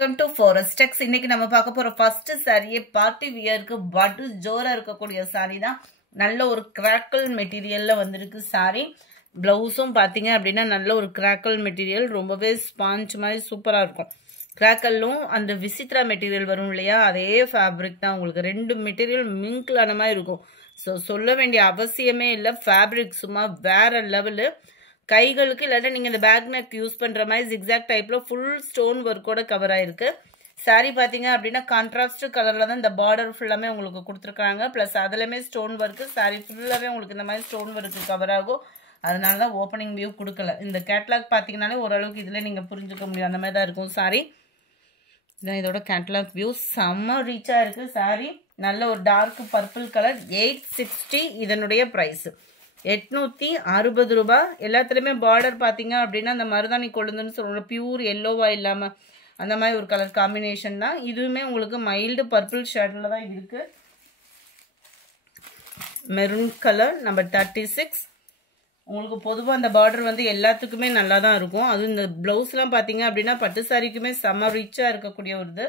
Welcome to Forest Tex. இன்னைக்கு நம்ம பார்க்க போற ஃபர்ஸ்ட் சாரியே பார்ட்டி வியருக்கு பட்டு ஜோரா இருக்கக்கூடிய சாரி தான். நல்ல ஒரு கிராக்கல் மெட்டீரியல்ல வந்திருக்கு சாரி. பிளவுஸும் பாத்தீங்க அப்படின்னா நல்ல ஒரு கிராக்கல் மெட்டீரியல், ரொம்பவே ஸ்பாஞ்ச் மாதிரி சூப்பரா இருக்கும். கிராக்கல்லும் அந்த விசித்ரா மெட்டீரியல் வரும் இல்லையா, அதே ஃபேப்ரிக் தான். உங்களுக்கு ரெண்டு மெட்டீரியல் மிங்க்லான மாதிரி இருக்கும். ஸோ சொல்ல வேண்டிய அவசியமே இல்லை. ஃபேப்ரிக் சும்மா வேற லெவலு. கைகளுக்கு இல்லாட்டா நீங்கள் இந்த பேக் நெக் யூஸ் பண்ணுற மாதிரி ஜிக்ஸாக் டைப்பில் ஃபுல் ஸ்டோன் ஒர்க்கோட கவர் ஆயிருக்கு. சாரி பார்த்தீங்க அப்படின்னா கான்ட்ராஸ்ட் கலரில் தான் இந்த பார்டர் ஃபுல்லாமே உங்களுக்கு கொடுத்துருக்காங்க. ப்ளஸ் அதுலேயுமே ஸ்டோன் ஒர்க்கு. சாரி ஃபுல்லாகவே உங்களுக்கு இந்த மாதிரி ஸ்டோன் ஒர்க்கு கவர் ஆகும். அதனால தான் ஓப்பனிங் வியூ கொடுக்கல. இந்த கேட்லாக் பார்த்தீங்கன்னாலே ஓரளவுக்கு இதில் நீங்கள் புரிஞ்சுக்க முடியும். அந்த மாதிரி தான் இருக்கும் சாரி. இதான் இதோட கேட்லாக் வியூ. செம்ம ரீச்சாக இருக்குது சாரி. நல்ல ஒரு டார்க் பர்பிள் கலர். 860 இதனுடைய ப்ரைஸு. 860 ரூபாய். எல்லாத்துலேயுமே பார்டர் பார்த்தீங்க அப்படின்னா அந்த மருதாணி கொழுந்துன்னு சொல்லுவோம், பியூர் எல்லோவா இல்லாமல் அந்த மாதிரி ஒரு கலர் காம்பினேஷன் தான். இதுவுமே உங்களுக்கு மைல்டு பர்பிள் ஷேடில் தான் இருக்குது. Maroon colour number 36. உங்களுக்கு பொதுவாக அந்த பார்டர் வந்து எல்லாத்துக்குமே நல்லா தான் இருக்கும். அதுவும் இந்த ப்ளவுஸ்லாம் பார்த்தீங்க அப்படின்னா பட்டு சாரிக்குமே செம்ம ரிச்சாக இருக்கக்கூடிய ஒரு இது.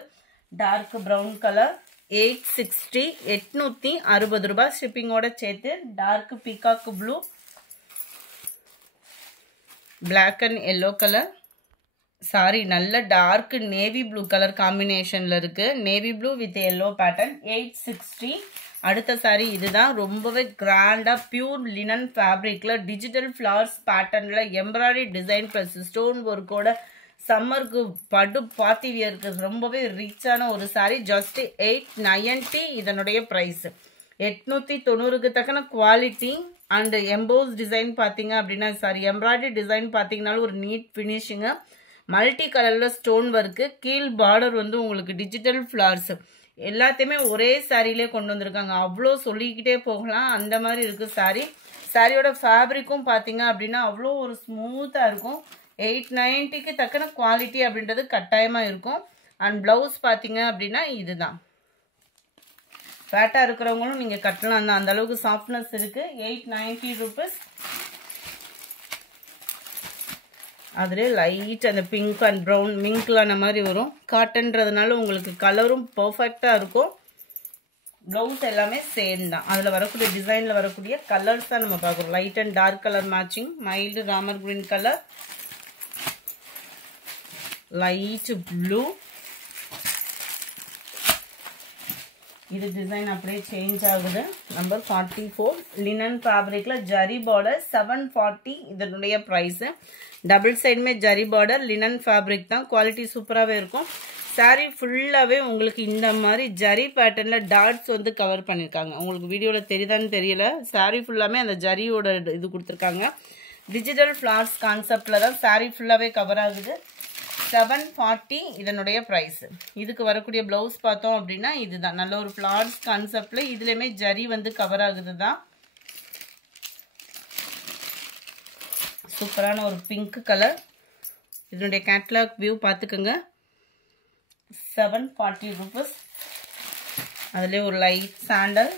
Dark brown colour. 860 860 ரூபாய் ஷிப்பிங்கோட சேர்த்து. Dark peacock blue, black and yellow colour. Sari நல்ல டார்க் நேவி ப்ளூ கலர் காம்பினேஷன்ல இருக்கு. Navy blue with yellow pattern. 860. அடுத்த சாரி இதுதான். ரொம்பவே கிராண்டா பியூர் லினன் ஃபேப்ரிக்ல டிஜிட்டல் ஃபிளவர்ஸ் பேட்டர்ன்ல எம்ப்ராய்டரி டிசைன் பிளஸ் ஸ்டோன் ஒர்க்கோட சம்மருக்கு படு பார்ட்டி வியருக்கு ரொம்பவே ரிச்சான ஒரு சாரி. ஜஸ்ட் 890 இதனுடைய ப்ரைஸ். 890க்கு தக்கன குவாலிட்டி அண்ட் எம்போஸ் டிசைன் பார்த்தீங்க அப்படின்னா சாரி எம்ப்ராய்டரி டிசைன் பார்த்தீங்கன்னாலும் ஒரு நீட் ஃபினிஷிங்கு. மல்டி கலரில் ஸ்டோன் ஒர்க்கு. கீழ் பார்டர் வந்து உங்களுக்கு டிஜிட்டல் ஃப்ளவர்ஸ். எல்லாத்தையுமே ஒரே சாரியிலே கொண்டு வந்திருக்காங்க. அவ்வளோ சொல்லிக்கிட்டே போகலாம், அந்த மாதிரி இருக்குது சாரி. சாரியோட ஃபேப்ரிக்கும் பார்த்தீங்க அப்படின்னா அவ்வளோ ஒரு ஸ்மூத்தாக இருக்கும். 890க்கு தக்கன குவாலிட்டி அப்படின்றது கட்டாயமாக இருக்கும். அண்ட் ப்ளவுஸ் பார்த்தீங்க அப்படின்னா இதுதான். ஃபேட்டாக இருக்கிறவங்களும் நீங்கள் கட்டலாம் தான், அந்த அளவுக்கு சாஃப்ட்னஸ் இருக்குது. 890 ருபீஸ். அதிலே லைட் அந்த பிங்க் அண்ட் ப்ரௌன் மிங்க்லான மாதிரி வரும். காட்டன்றதுனால உங்களுக்கு கலரும் பர்ஃபெக்டாக இருக்கும். ப்ளவுஸ் எல்லாமே சேம் தான். அதில் வரக்கூடிய டிசைனில் வரக்கூடிய கலர்ஸ் தான் நம்ம பார்க்குறோம். Light and dark colour matching. Mild Ramar green colour, light blue. இது டிசைன் அப்படியே சேஞ்ச் ஆகுது. நம்பர் 44 லினன் ஃபேப்ரிக்ல ஜரி பார்டர். 740 இதனுடைய ப்ரைஸ். டபுள் சைடுமே ஜரி பார்டர். லினன் ஃபேப்ரிக் தான். குவாலிட்டி சூப்பராகவே இருக்கும். சாரி ஃபுல்லாகவே உங்களுக்கு இந்த மாதிரி ஜரி பேட்டர்னில் டாட்ஸ் வந்து கவர் பண்ணியிருக்காங்க. உங்களுக்கு வீடியோவில் தெரியுதான்னு தெரியல. சாரி ஃபுல்லாமே அந்த ஜரியோட இது கொடுத்துருக்காங்க. டிஜிட்டல் ஃப்ளவர்ஸ் கான்செப்டில் தான் சாரி ஃபுல்லாகவே கவர் ஆகுது. 740 இதனுடைய ப்ரைஸ். இதுக்கு வரக்கூடிய ப்ளவுஸ் பார்த்தோம் அப்படின்னா இதுதான். நல்ல ஒரு ஃப்ளவர்ஸ் கான்செப்டில் இதுலேயுமே ஜரி வந்து கவர் ஆகுது தான். சூப்பரான ஒரு பிங்க் கலர். இதனுடைய கேட்லாக் வியூ பார்த்துக்கோங்க. 740 ருபீஸ். அதிலே ஒரு light sandal,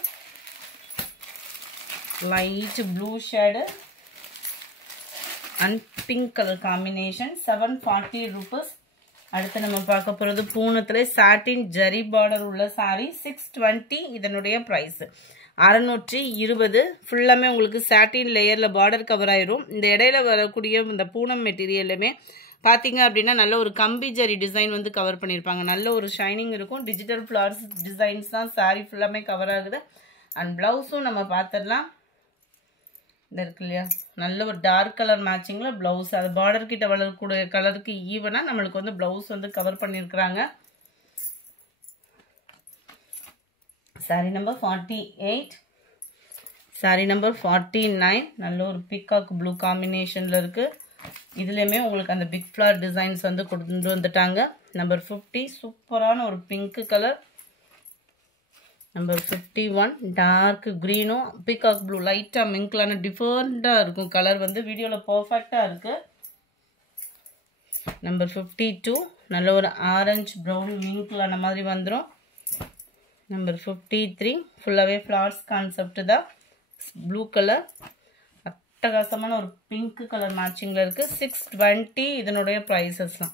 light blue shade and pink colour combination. 740 rupees. அடுத்து நம்ம பார்க்க போகிறது பூனத்தில் சாட்டின் ஜரி பார்டர் உள்ள சாரி. 620 இதனுடைய ப்ரைஸ். 620. ஃபுல்லாமே உங்களுக்கு சாட்டின் லேயரில் பார்டர் கவர் ஆயிரும். இந்த இடையில வரக்கூடிய இந்த பூனம் மெட்டீரியலுமே பார்த்தீங்க அப்படின்னா நல்ல ஒரு கம்பி ஜரி டிசைன் வந்து கவர் பண்ணியிருப்பாங்க. நல்ல ஒரு ஷைனிங் இருக்கும். டிஜிட்டல் ஃப்ளவர்ஸ் டிசைன்ஸ் தான் சாரி ஃபுல்லாமே கவர் ஆகுது. அண்ட் ப்ளவுஸும் நம்ம பார்த்துடலாம். இந்த இருக்கு இல்லையா, நல்ல ஒரு டார்க் கலர் மேட்சிங்கில் ப்ளவுஸ். அது பார்டர் கிட்ட வளரக்கூடிய கலருக்கு ஈவனாக நம்மளுக்கு வந்து ப்ளவுஸ் வந்து கவர் பண்ணியிருக்கிறாங்க. Sorry number 48. சாரி நம்பர் 49 நல்ல ஒரு பீகாக் ப்ளூ காம்பினேஷனில் இருக்குது. இதுலேயுமே உங்களுக்கு அந்த பிக் ஃப்ளவர் டிசைன்ஸ் வந்து கொண்டு வந்துட்டாங்க. நம்பர் 50 சூப்பரான ஒரு பிங்க் கலர். நம்பர் 51 டார்க் க்ரீனும் பீகாக் ப்ளூ லைட்டாக மிங்க்லான டிஃபரெண்ட்டாக இருக்கும். கலர் வந்து வீடியோவில் பர்ஃபெக்டாக இருக்குது. நம்பர் 52 நல்ல ஒரு ஆரஞ்சு ப்ரௌன் மிங்க்லான மாதிரி வந்துடும். நம்பர் 53 ஃபுல்லாகவே ஃப்ளவர்ஸ் கான்செப்ட் தான். ப்ளூ கலர் அட்டகாசமான ஒரு பிங்க் கலர் மேட்சிங்கில் இருக்குது. 620 இதனுடைய ப்ரைஸஸ்லாம்.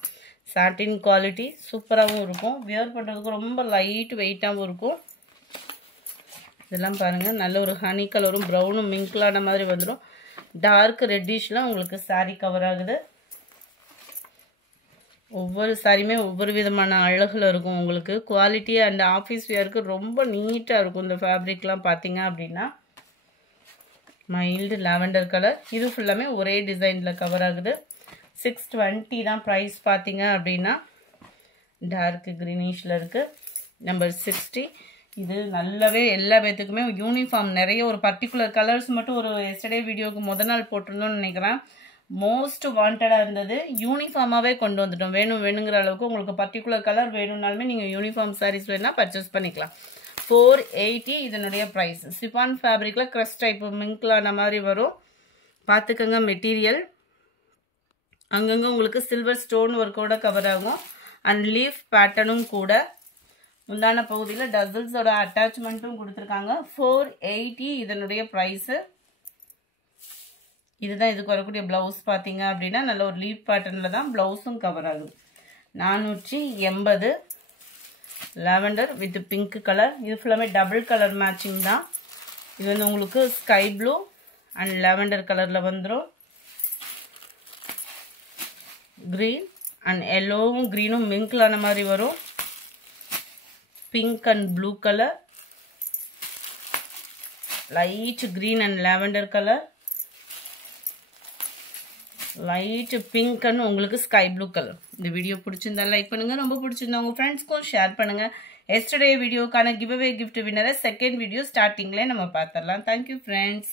சாட்டின் குவாலிட்டி சூப்பராகவும் இருக்கும். வியர் பண்ணுறதுக்கு ரொம்ப லைட் வெயிட்டாகவும் இருக்கும். இதெல்லாம் பாருங்கள், நல்ல ஒரு ஹனி கலரும் ப்ரௌனும் மிங்க்லான மாதிரி வந்துடும். டார்க் ரெட்டிஷ்லாம் உங்களுக்கு சாரீ கவர் ஆகுது. ஒவ்வொரு சாரியுமே ஒவ்வொரு விதமான அழகில் இருக்கும். உங்களுக்கு குவாலிட்டி அண்ட் ஆஃபீஸ் வியருக்கு ரொம்ப நீட்டாக இருக்கும். இந்த ஃபேப்ரிக்லாம் பார்த்தீங்க அப்படின்னா மைல்டு லாவெண்டர் கலர். இது ஃபுல்லாமே ஒரே டிசைனில் கவர் ஆகுது. 620 தான் ப்ரைஸ் பார்த்தீங்க அப்படின்னா. டார்க் க்ரீனிஷில் இருக்குது. நம்பர் 60. இது நல்லாவே எல்லா பேத்துக்குமே யூனிஃபார்ம் நிறைய ஒரு பர்டிகுலர் கலர்ஸ் மட்டும் ஒரு எஸ்டர்டே வீடியோவுக்கு முதல் நாள் போட்டிருந்தோம்னு நினைக்கிறேன். மோஸ்ட் வாண்டடாக இருந்தது. யூனிஃபார்மாகவே கொண்டு வந்துட்டோம். வேணுங்கிற அளவுக்கு உங்களுக்கு பர்டிகுலர் கலர் வேணும்னாலுமே நீங்கள் யூனிஃபார்ம் சாரீஸ் வேணால் பர்ச்சேஸ் பண்ணிக்கலாம். 480 இதனுடைய ப்ரைஸ். சிஃபான் ஃபேப்ரிக்கில் க்ரஷ் டைப் மிங்க்லான மாதிரி வரும். பார்த்துக்கோங்க. மெட்டீரியல் அங்கங்கே உங்களுக்கு சில்வர் ஸ்டோன் ஒர்க்கோட கவர் ஆகும். அண்ட் லீஃப் பேட்டர்னும் கூட. முந்தான பகுதியில் டசல்ஸோட அட்டாச்மெண்ட்டும் கொடுத்துருக்காங்க. 480 இதனுடைய ப்ரைஸு. இதுதான் இதுக்கு வரக்கூடிய ப்ளவுஸ் பார்த்தீங்க அப்படின்னா நல்ல ஒரு லீஃப் பேட்டர்னில் தான் ப்ளவுஸும் கவர் ஆகுது. 480 லாவெண்டர் வித் பிங்க் கலர். இது ஃபுல்லாமே டபுள் கலர் மேட்சிங் தான். இது வந்து உங்களுக்கு ஸ்கை ப்ளூ அண்ட் லாவெண்டர் கலரில் வந்துடும். க்ரீன் அண்ட் எல்லோவும் க்ரீனும் மிங்க்லான மாதிரி வரும். Pink and blue colour. Light green and lavender colour. Light pink and உங்களுக்கு ஸ்கை ப்ளூ கலர். இந்த வீடியோ பிடிச்சிருந்தா லைக் பண்ணுங்கள். ரொம்ப பிடிச்சிருந்தா உங்கள் ஃப்ரெண்ட்ஸ்க்கும் ஷேர் பண்ணுங்கள். எஸ்டர்டே வீடியோக்கான கிவ் அவே கிஃப்ட் வின்னரை செகண்ட் வீடியோ ஸ்டார்டிங்லேயே நம்ம பார்த்துடலாம். Thank you friends.